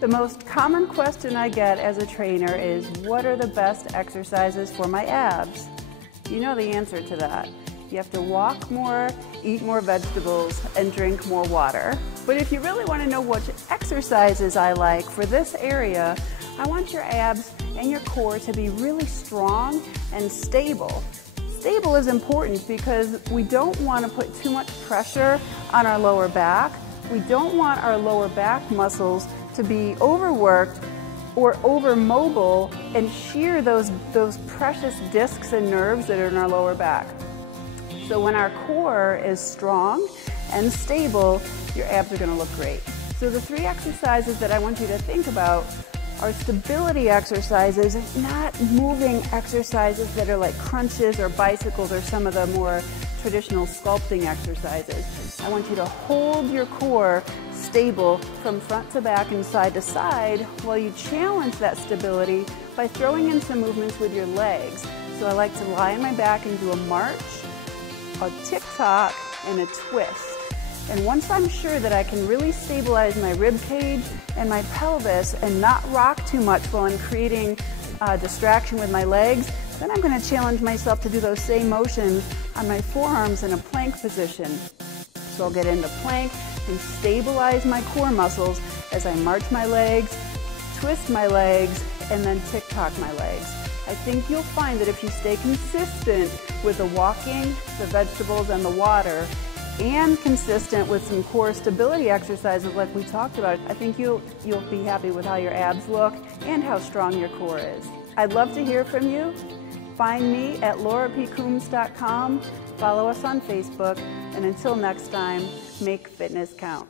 The most common question I get as a trainer is, what are the best exercises for my abs? You know the answer to that. You have to walk more, eat more vegetables, and drink more water. But if you really want to know which exercises I like for this area, I want your abs and your core to be really strong and stable. Stable is important because we don't want to put too much pressure on our lower back. We don't want our lower back muscles to be overworked or over-mobile and shear those precious discs and nerves that are in our lower back. So when our core is strong and stable, your abs are going to look great. So the 3 exercises that I want you to think about are stability exercises, not moving exercises that are like crunches or bicycles or some of the more traditional sculpting exercises. I want you to hold your core stable from front to back and side to side while you challenge that stability by throwing in some movements with your legs. So I like to lie on my back and do a march, a tick-tock, and a twist. And once I'm sure that I can really stabilize my rib cage and my pelvis and not rock too much while I'm creating distraction with my legs, then I'm going to challenge myself to do those same motions on my forearms in a plank position. So I'll get into plank and stabilize my core muscles as I march my legs, twist my legs, and then tick-tock my legs. I think you'll find that if you stay consistent with the walking, the vegetables, and the water, and consistent with some core stability exercises like we talked about, I think you'll be happy with how your abs look and how strong your core is. I'd love to hear from you. Find me at laurapcoombs.com, follow us on Facebook, and until next time, make fitness count.